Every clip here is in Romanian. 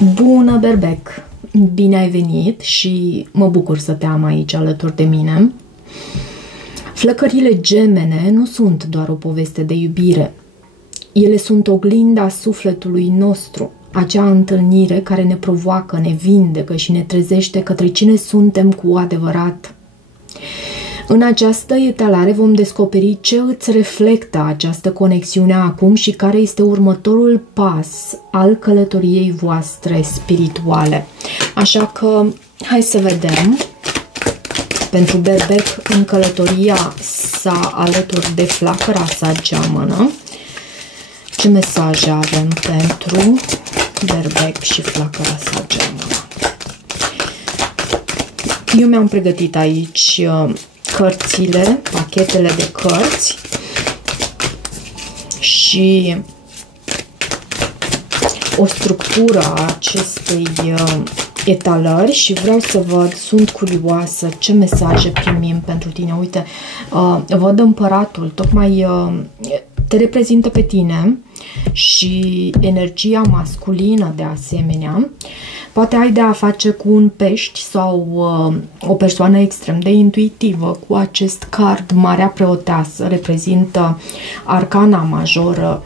Bună, Berbec! Bine ai venit și mă bucur să te am aici alături de mine. Flăcările gemene nu sunt doar o poveste de iubire. Ele sunt oglinda sufletului nostru, acea întâlnire care ne provoacă, ne vindecă și ne trezește către cine suntem cu adevărat. În această etalare vom descoperi ce îți reflectă această conexiune acum și care este următorul pas al călătoriei voastre spirituale. Așa că hai să vedem pentru Berbec în călătoria sa alături de flacăra sa geamănă. Ce mesaje avem pentru Berbec și flacăra sa geamănă? Eu mi-am pregătit aici cărțile, pachetele de cărți și o structură a acestei etalări și vreau să văd, sunt curioasă ce mesaje primim pentru tine. Uite, văd împăratul, tocmai te reprezintă pe tine și energia masculină de asemenea. Poate ai de a face cu un pești sau o persoană extrem de intuitivă cu acest card. Marea Preoteasă reprezintă arcana majoră.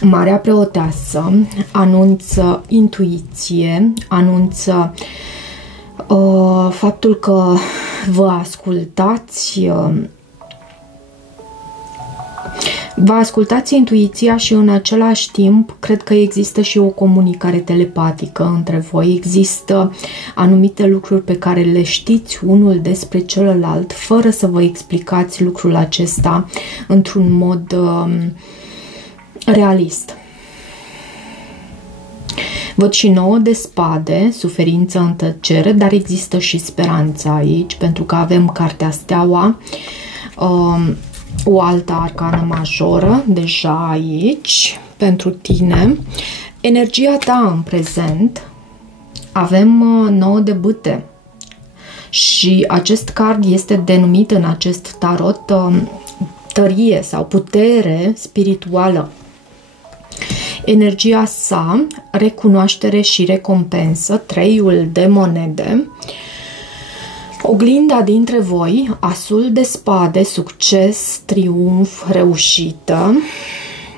Marea Preoteasă anunță intuiție, anunță faptul că vă ascultați, vă ascultați intuiția și în același timp cred că există și o comunicare telepatică între voi. Există anumite lucruri pe care le știți unul despre celălalt fără să vă explicați lucrul acesta într-un mod realist. Văd și 9 de spade, suferință în tăcere, dar există și speranță aici, pentru că avem cartea Steaua, o altă arcană majoră deja aici pentru tine. Energia ta în prezent, avem 9 de bâte și acest card este denumit în acest tarot tărie sau putere spirituală. Energia sa, recunoaștere și recompensă, 3-ul de monede, oglinda dintre voi, asul de spade, succes, triumf, reușită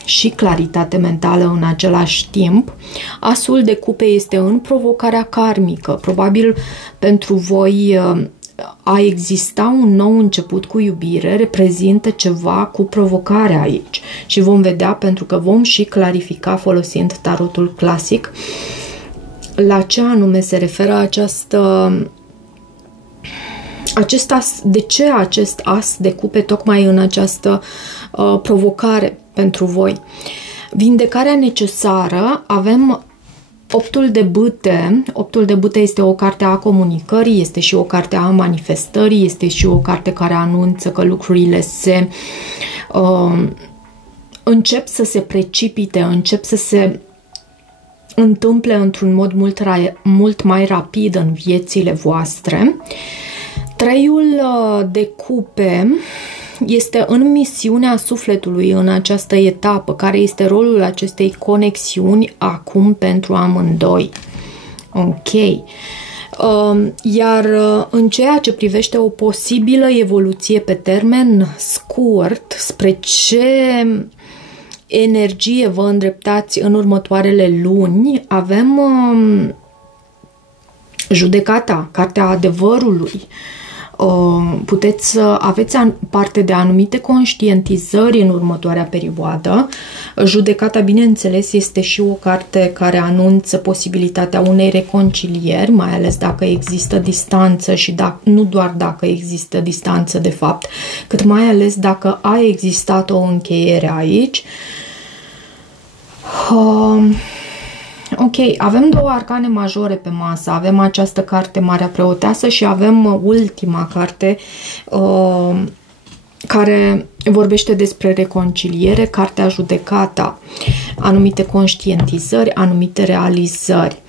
și claritate mentală în același timp. Asul de cupe este în provocarea karmică. Probabil pentru voi a exista un nou început cu iubire, reprezintă ceva cu provocare aici. Și vom vedea, pentru că vom și clarifica folosind tarotul clasic la ce anume se referă acest as, de ce acest as de cupe tocmai în această provocare pentru voi. Vindecarea necesară, avem 8-ul de bâte. 8-ul de bâte este o carte a comunicării, este și o carte a manifestării, este și o carte care anunță că lucrurile se încep să se precipite, încep să se întâmple într-un mod mult mai rapid în viețile voastre. 3-ul de cupe este în misiunea sufletului în această etapă. Care este rolul acestei conexiuni acum pentru amândoi? Ok. Iar în ceea ce privește o posibilă evoluție pe termen scurt, spre ce energie vă îndreptați în următoarele luni, avem judecata, cartea adevărului. Puteți să aveți parte de anumite conștientizări în următoarea perioadă. Judecata, bineînțeles, este și o carte care anunță posibilitatea unei reconcilieri, mai ales dacă există distanță și nu doar dacă există distanță de fapt, cât mai ales dacă a existat o încheiere aici. Ok, avem 2 arcane majore pe masă. Avem această carte, Marea Preoteasă, și avem ultima carte care vorbește despre reconciliere, cartea Judecata, anumite conștientizări, anumite realizări.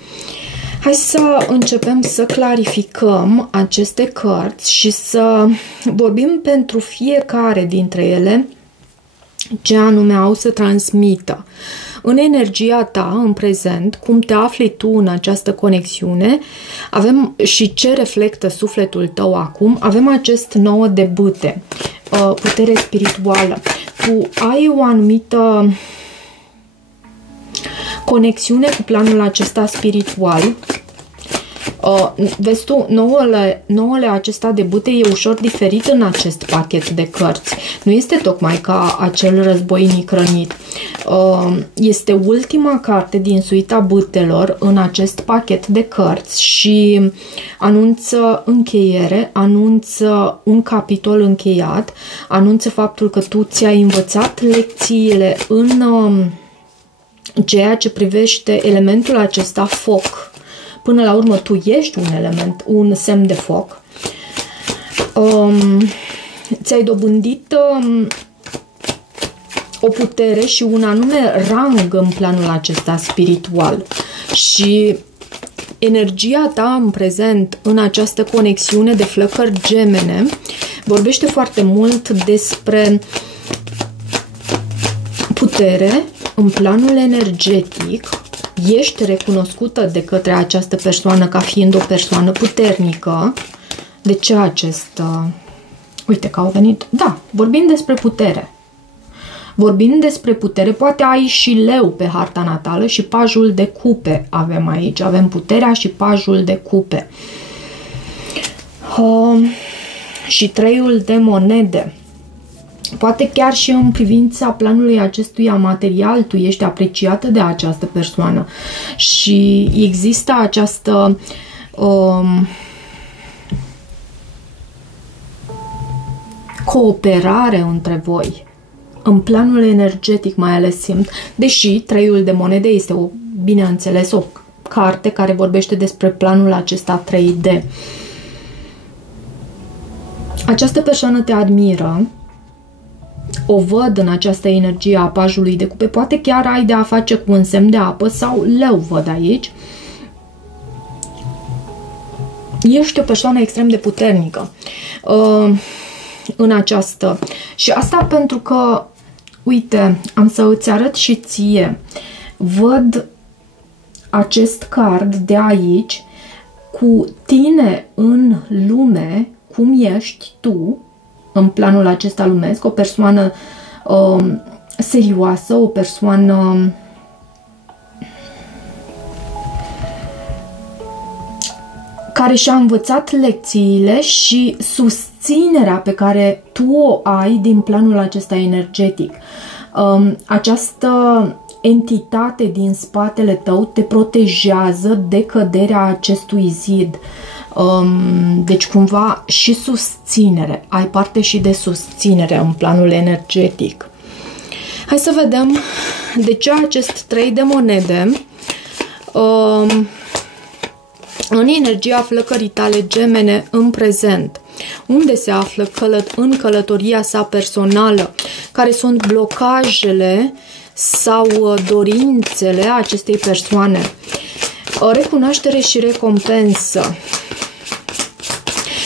Hai să începem să clarificăm aceste cărți și să vorbim pentru fiecare dintre ele ce anume au să transmită. În energia ta, în prezent, cum te afli tu în această conexiune, avem și ce reflectă sufletul tău acum, avem acest 9 de bâte, putere spirituală. Tu ai o anumită conexiune cu planul acesta spiritual. Vezi tu, nouăle acesta de bâte e ușor diferit în acest pachet de cărți. Nu este tocmai ca acel războinic rănit. Este ultima carte din suita bâtelor în acest pachet de cărți și anunță încheiere, anunță un capitol încheiat, anunță faptul că tu ți-ai învățat lecțiile în ceea ce privește elementul acesta foc. Până la urmă, tu ești un element, un semn de foc. Ți-ai dobândit o putere și un anume rang în planul acesta spiritual. Și energia ta în prezent, în această conexiune de flăcări gemene, vorbește foarte mult despre putere în planul energetic. Ești recunoscută de către această persoană ca fiind o persoană puternică. De ce acest... Uite că au venit... Da, vorbim despre putere. Vorbind despre putere, poate ai și leu pe harta natală și pajul de cupe avem aici. Avem puterea și pajul de cupe. Și 3-ul de monede. Poate chiar și în privința planului acestuia material, tu ești apreciată de această persoană și există această cooperare între voi. În planul energetic mai ales simt, deși 3-ul de monede este, bineînțeles, o carte care vorbește despre planul acesta 3D. Această persoană te admiră, o văd în această energie a pajului de cupe, poate chiar ai de a face cu un semn de apă sau leu văd aici. Ești o persoană extrem de puternică în această... Și asta pentru că, uite, am să îți arăt și ție. Văd acest card de aici cu tine în lume, cum ești tu, în planul acesta lumesc, o persoană serioasă, o persoană care și-a învățat lecțiile și susținerea pe care tu o ai din planul acesta energetic. Această entitate din spatele tău te protejează de căderea acestui zid. Deci cumva și susținere, ai parte și de susținere în planul energetic. Hai să vedem de ce acest 3 de monede în energia flăcării tale gemene în prezent. Unde se află în călătoria sa personală, care sunt blocajele sau dorințele acestei persoane. Recunoaștere și recompensă.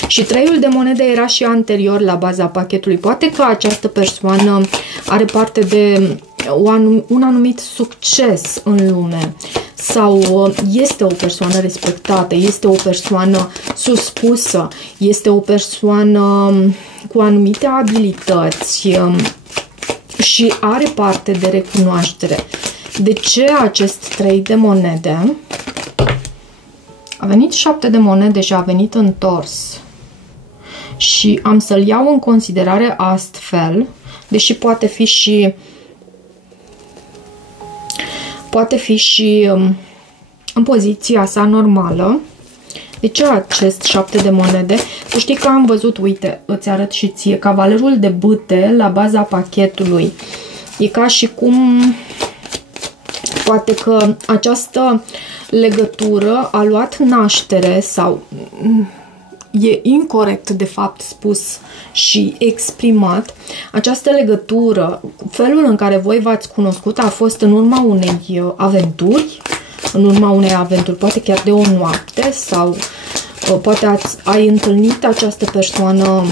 Și 3-ul de monede era și anterior la baza pachetului. Poate că această persoană are parte de un anumit succes în lume sau este o persoană respectată, este o persoană suspusă, este o persoană cu anumite abilități și are parte de recunoaștere. De ce acest 3 de monede? A venit 7 de monede și a venit întors. Și am să-l iau în considerare astfel, deși poate fi și în poziția sa normală. De ce acest 7 de monede? Să știi că am văzut, uite, îți arăt și ție, cavalerul de bâte la baza pachetului. E ca și cum poate că această legătură a luat naștere sau e incorect de fapt spus și exprimat. Această legătură, felul în care voi v-ați cunoscut a fost în urma unei aventuri, poate chiar de o noapte sau poate ai întâlnit această persoană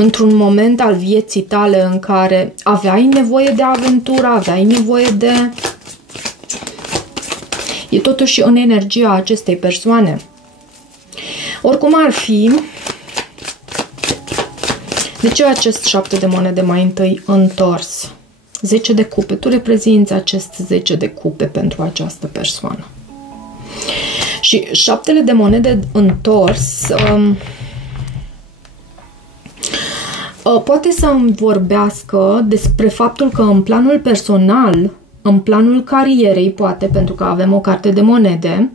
într-un moment al vieții tale în care aveai nevoie de aventură, aveai nevoie de... E totuși în energia acestei persoane. Oricum ar fi, de ce acest 7 de monede mai întâi întors? 10 de cupe. Tu reprezinți acest 10 de cupe pentru această persoană. Și 7 de monede întors poate să îmi vorbească despre faptul că în planul personal, în planul carierei, poate, pentru că avem o carte de monede,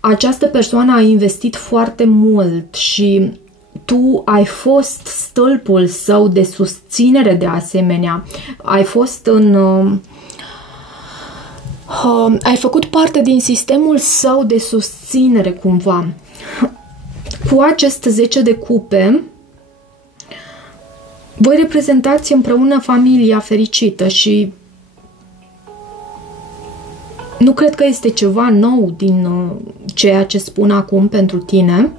această persoană a investit foarte mult și tu ai fost stâlpul său de susținere de asemenea. Ai fost în... ai făcut parte din sistemul său de susținere cumva. Cu acest 10 de cupe, voi reprezentați împreună familia fericită și nu cred că este ceva nou din ceea ce spun acum pentru tine.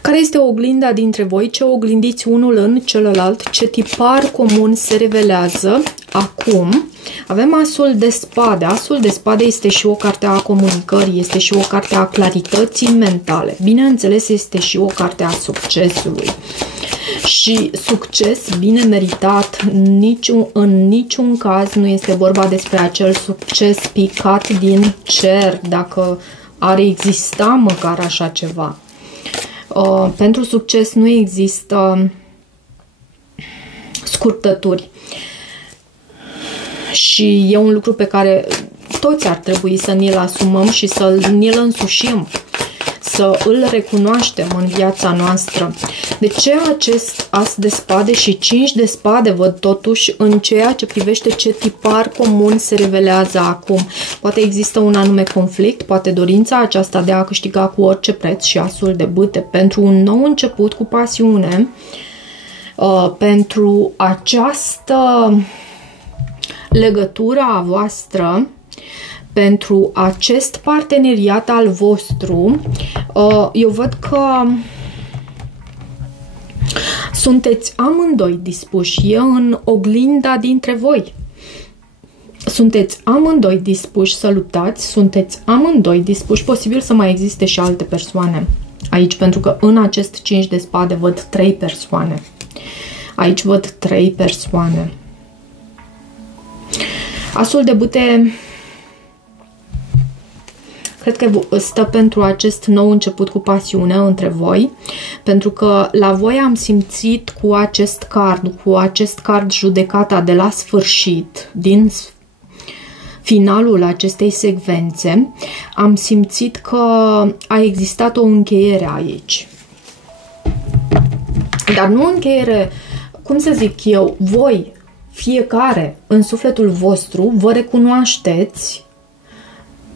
Care este oglinda dintre voi? Ce oglindiți unul în celălalt? Ce tipar comun se revelează acum? Avem asul de spade. Asul de spade este și o carte a comunicării, este și o carte a clarității mentale. Bineînțeles, este și o carte a succesului. Și succes bine meritat, în niciun caz nu este vorba despre acel succes picat din cer, dacă ar exista măcar așa ceva. Pentru succes nu există scurtături. Și e un lucru pe care toți ar trebui să ni-l asumăm și să ni-l însușim, să îl recunoaștem în viața noastră. De ce acest as de spade și 5 de spade văd totuși în ceea ce privește ce tipar comun se revelează acum? Poate există un anume conflict, poate dorința aceasta de a câștiga cu orice preț și asul de bâte pentru un nou început cu pasiune, pentru această legătură a voastră, pentru acest parteneriat al vostru. Eu văd că sunteți amândoi dispuși. E în oglinda dintre voi. Sunteți amândoi dispuși să luptați, sunteți amândoi dispuși. Posibil să mai existe și alte persoane aici, pentru că în acest 5 de spade văd 3 persoane. Aici văd 3 persoane. Asul de bâte cred că stă pentru acest nou început cu pasiune între voi, pentru că la voi am simțit cu acest card judecata de la sfârșit, din finalul acestei secvențe, am simțit că a existat o încheiere aici. Dar nu încheiere, cum să zic eu, voi, fiecare, în sufletul vostru, vă recunoașteți,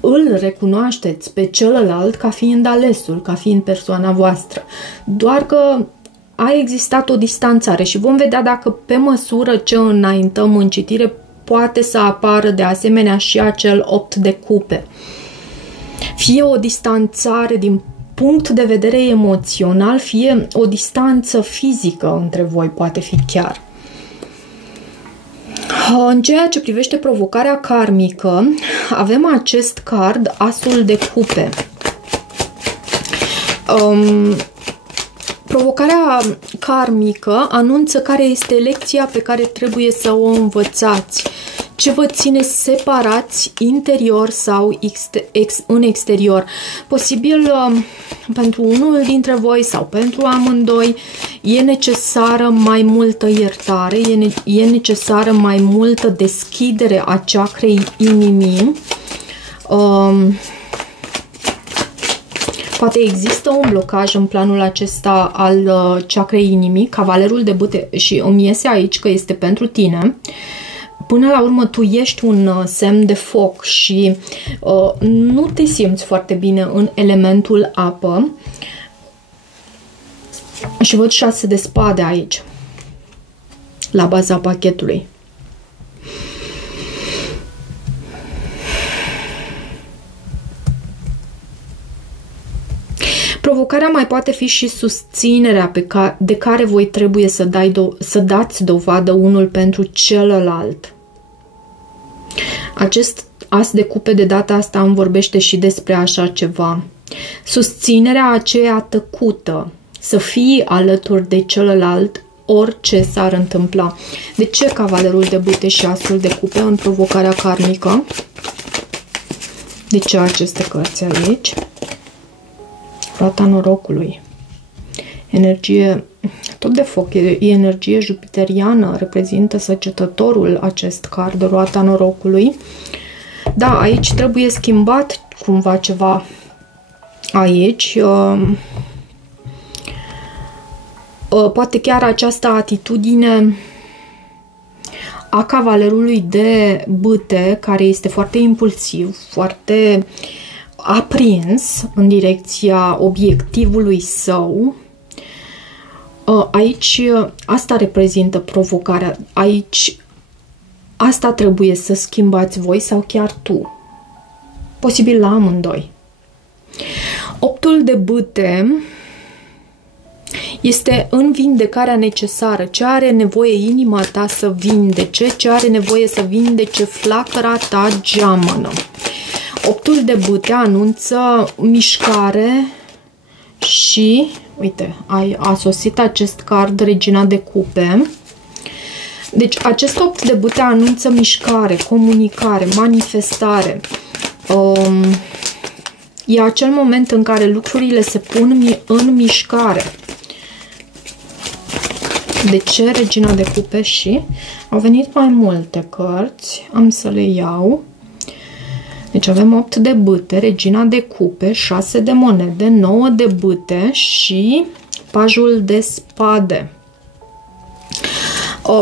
îl recunoașteți pe celălalt ca fiind alesul, ca fiind persoana voastră. Doar că a existat o distanțare și vom vedea dacă pe măsură ce înaintăm în citire poate să apară de asemenea și acel 8 de cupe. Fie o distanțare din punct de vedere emoțional, fie o distanță fizică între voi, poate fi chiar. În ceea ce privește provocarea karmică, avem acest card, asul de cupe. Provocarea karmică anunță care este lecția pe care trebuie să o învățați. Ce vă ține separați interior sau în exterior. Posibil pentru unul dintre voi sau pentru amândoi e necesară mai multă iertare, e necesară mai multă deschidere a chakrei inimii. Poate există un blocaj în planul acesta al chakrei inimii, cavalerul de bâte, și îmi iese aici că este pentru tine. Până la urmă tu ești un semn de foc și nu te simți foarte bine în elementul apă. Și văd 6 de spade aici, la baza pachetului. Provocarea mai poate fi și susținerea de care voi trebuie să dați dovadă unul pentru celălalt. Acest as de cupe de data asta îmi vorbește și despre așa ceva. Susținerea aceea tăcută, să fii alături de celălalt orice s-ar întâmpla. De ce cavalerul de bâte și asul de cupe în provocarea karmică? De ce aceste cărți aici? Roata norocului. Energie, tot de foc, e energie jupiteriană, reprezintă săgetătorul acest card, roata norocului. Da, aici trebuie schimbat cumva ceva aici. Poate chiar această atitudine a cavalerului de bâte, care este foarte impulsiv, foarte aprins în direcția obiectivului său. Aici asta reprezintă provocarea. Aici asta trebuie să schimbați voi sau chiar tu. Posibil la amândoi. Optul de bâte este în vindecarea necesară. Ce are nevoie inima ta să vindece, ce are nevoie să vindece flacăra ta geamănă. Optul de bâte anunță mișcare și, uite, a sosit acest card, regina de cupe. Deci acest opt de bâte anunță mișcare, comunicare, manifestare. E acel moment în care lucrurile se pun în mișcare. De ce regina de cupe? Și au venit mai multe cărți, am să le iau. Deci avem 8 de bâte, regina de cupe, 6 de monede, 9 de bâte și pajul de spade.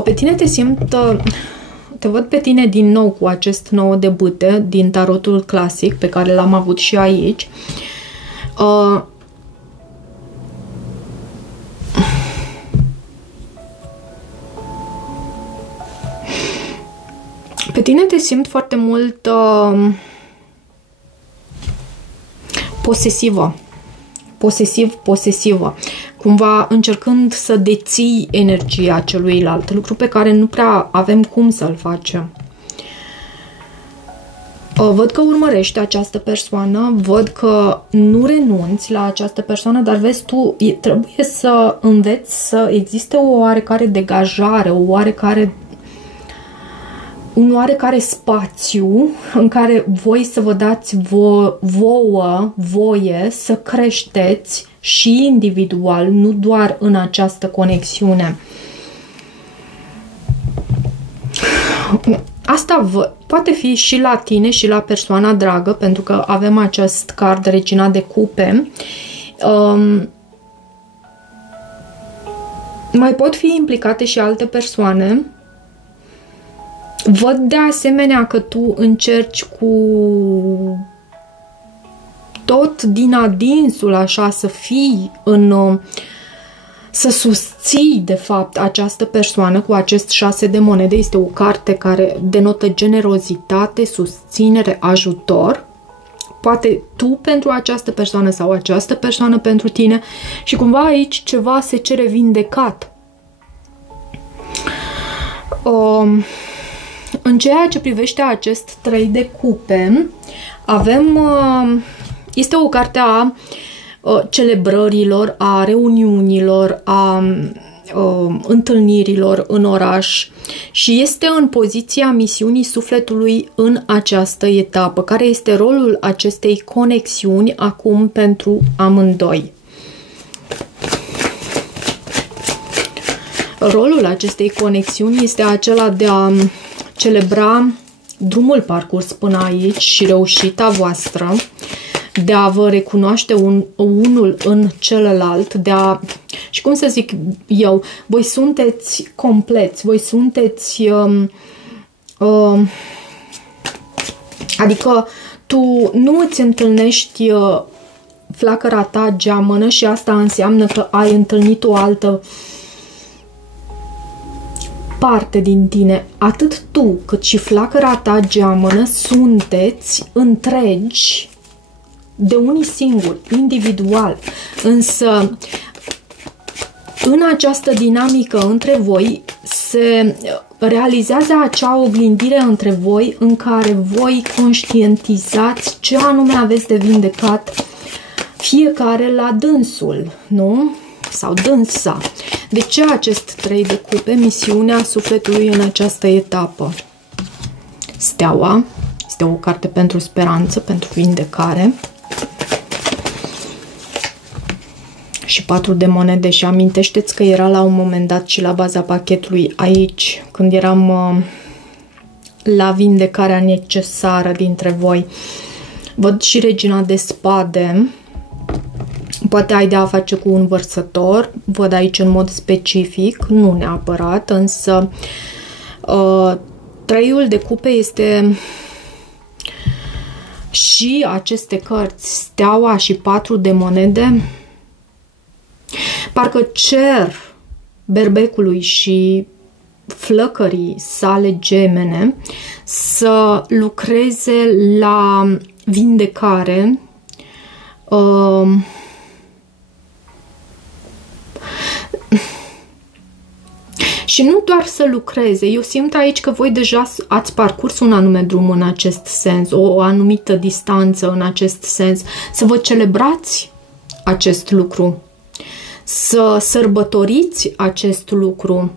Pe tine te văd pe tine din nou cu acest 9 de bâte din tarotul clasic pe care l-am avut și aici. Pe tine te simt foarte mult posesivă. Posesivă. Cumva încercând să deții energia celuilalt, lucru pe care nu prea avem cum să-l facem. Văd că urmărești această persoană, văd că nu renunți la această persoană, dar vezi tu, trebuie să înveți să existe o oarecare degajare, un oarecare spațiu în care voi să vă dați voie să creșteți și individual, nu doar în această conexiune. Asta poate fi și la tine și la persoana dragă, pentru că avem acest card regina de cupe. Mai pot fi implicate și alte persoane. Văd de asemenea că tu încerci cu tot din adinsul așa să fii să susții de fapt această persoană cu acest 6 de monede. Este o carte care denotă generozitate, susținere, ajutor. Poate tu pentru această persoană sau această persoană pentru tine și cumva aici ceva se cere vindecat. În ceea ce privește acest 3 de cupe, avem, este o carte a celebrărilor, a reuniunilor, a întâlnirilor în oraș și este în poziția misiunii sufletului în această etapă. Care este rolul acestei conexiuni acum pentru amândoi? Rolul acestei conexiuni este acela de a celebra drumul parcurs până aici și reușita voastră, de a vă recunoaște unul în celălalt, și cum să zic eu, voi sunteți compleți, voi sunteți adică tu nu îți întâlnești flacăra ta geamănă și asta înseamnă că ai întâlnit o altă parte din tine. Atât tu cât și flacăra ta geamănă sunteți întregi de unii singuri, individual, însă în această dinamică între voi se realizează acea oglindire între voi în care voi conștientizați ce anume aveți de vindecat fiecare la dânsul, nu? Sau dânsa. De ce acest 3 de cupe? Misiunea sufletului în această etapă. Steaua. Este o carte pentru speranță, pentru vindecare. Și 4 de monede. Și amintește-ți că era la un moment dat și la baza pachetului aici, când eram la vindecarea necesară dintre voi. Văd și regina de spade. Poate ai de a face cu un vărsător. Văd aici în mod specific, nu neapărat, însă 3-ul de cupe este și aceste cărți, steaua și 4 de monede. Parcă cer berbecului și flăcării sale gemene să lucreze la vindecare, și nu doar să lucreze. Eu simt aici că voi deja ați parcurs un anume drum în acest sens, o anumită distanță în acest sens. Să vă celebrați acest lucru, să sărbătoriți acest lucru.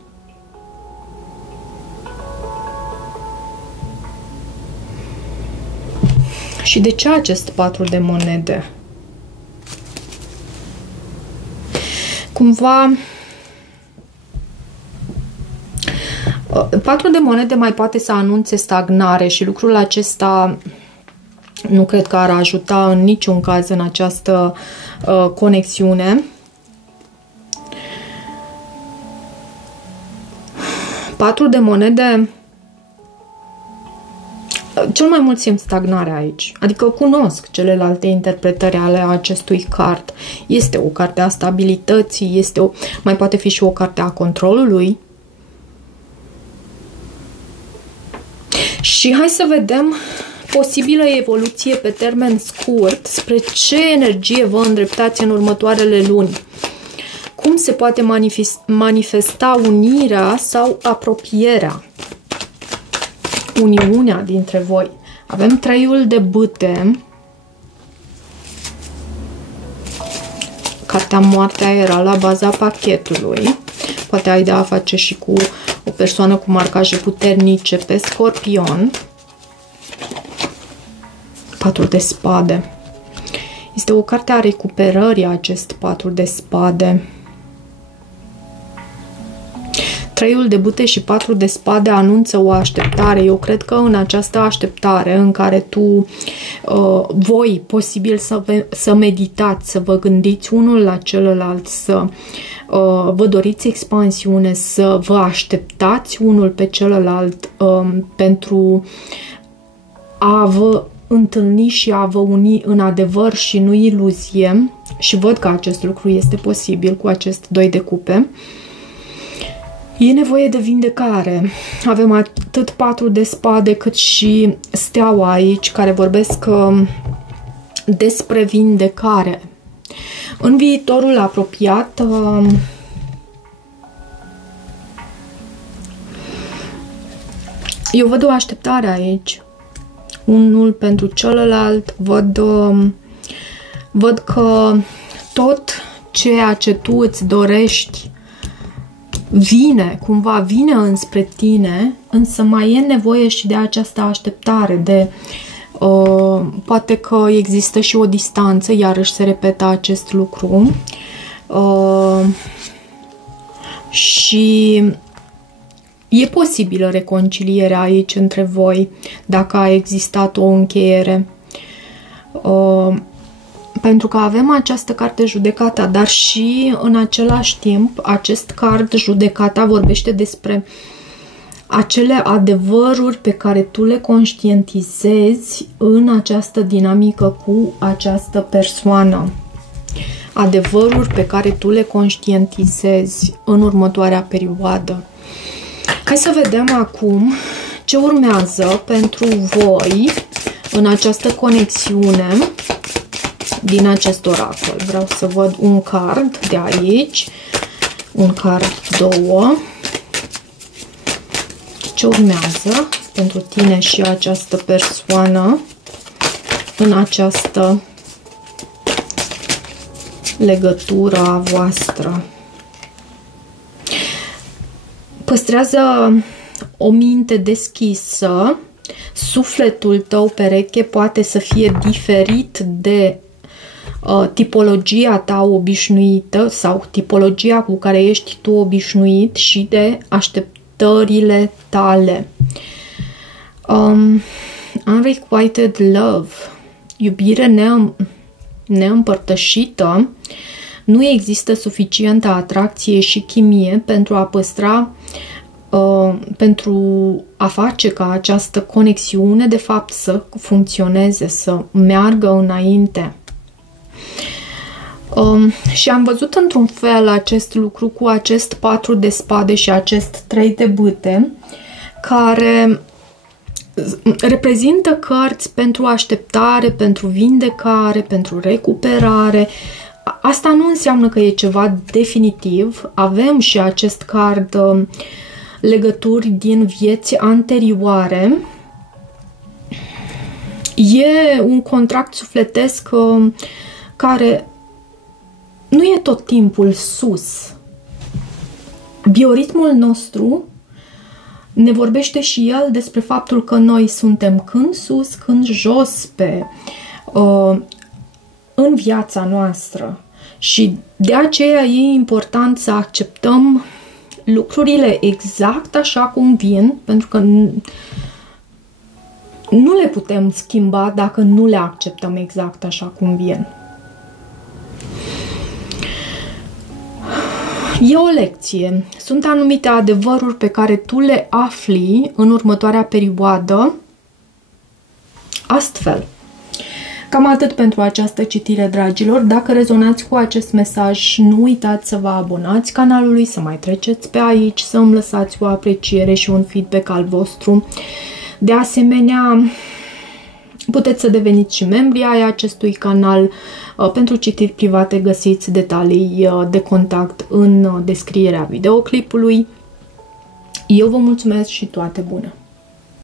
Și de ce acest 4 de monede? Cumva 4 de monede mai poate să anunțe stagnare și lucrul acesta nu cred că ar ajuta în niciun caz în această conexiune. 4 de monede, cel mai mult simt stagnarea aici. Adică cunosc celelalte interpretări ale acestui card. Este o carte a stabilității, mai poate fi și o carte a controlului. Și hai să vedem posibilă evoluție pe termen scurt, spre ce energie vă îndreptați în următoarele luni. Cum se poate manifesta unirea sau apropierea, uniunea dintre voi. Avem 3-ul de bâte. Cartea moartea era la baza pachetului. Poate ai de a face și cu o persoană cu marcaje puternice pe Scorpion. 4 de spade. Este o carte a recuperării, acest 4 de spade. 3-ul de bâte și 4 de spade anunță o așteptare. Eu cred că în această așteptare în care tu, voi, posibil să meditați, să vă gândiți unul la celălalt, să vă doriți expansiune, să vă așteptați unul pe celălalt pentru a vă întâlni și a vă uni în adevăr și nu iluzie. Și văd că acest lucru este posibil cu acest 2 de cupe. E nevoie de vindecare. Avem atât 4 de spade cât și steaua aici, care vorbesc despre vindecare. În viitorul apropiat, eu văd o așteptare aici. Unul pentru celălalt. Văd că tot ceea ce tu îți dorești cumva vine înspre tine, însă mai e nevoie și de această așteptare, poate că există și o distanță, iarăși se repetă acest lucru, și e posibilă reconcilierea aici între voi, dacă a existat o încheiere. Pentru că avem această carte judecata, dar și în același timp acest card judecata vorbește despre acele adevăruri pe care tu le conștientizezi în această dinamică cu această persoană. Adevăruri pe care tu le conștientizezi în următoarea perioadă. Hai să vedem acum ce urmează pentru voi în această conexiune. din acest oracol. Vreau să văd un card de aici, un card, două. Ce urmează pentru tine și această persoană în această legătură a voastră? Păstrează o minte deschisă, sufletul tău pereche poate să fie diferit de tipologia ta obișnuită sau tipologia cu care ești tu obișnuit și de așteptările tale. Unrequited love, iubire neîmpărtășită. Nu există suficientă atracție și chimie pentru a păstra, pentru a face ca această conexiune de fapt să funcționeze, să meargă înainte. Și am văzut într-un fel acest lucru cu acest 4 de spade și acest 3 de bâte, care reprezintă cărți pentru așteptare, pentru vindecare, pentru recuperare. Asta nu înseamnă că e ceva definitiv. Avem și acest card legături din vieți anterioare. E un contract sufletesc care nu e tot timpul sus. Bioritmul nostru ne vorbește și el despre faptul că noi suntem când sus, când jos în viața noastră. Și de aceea e important să acceptăm lucrurile exact așa cum vin, pentru că nu le putem schimba dacă nu le acceptăm exact așa cum vin. E o lecție. Sunt anumite adevăruri pe care tu le afli în următoarea perioadă. Astfel, cam atât pentru această citire, dragilor. Dacă rezonați cu acest mesaj, nu uitați să vă abonați canalului, să mai treceți pe aici, să îmi lăsați o apreciere și un feedback al vostru. De asemenea, puteți să deveniți și membri ai acestui canal. Pentru citiri private găsiți detalii de contact în descrierea videoclipului. Eu vă mulțumesc și toate bune!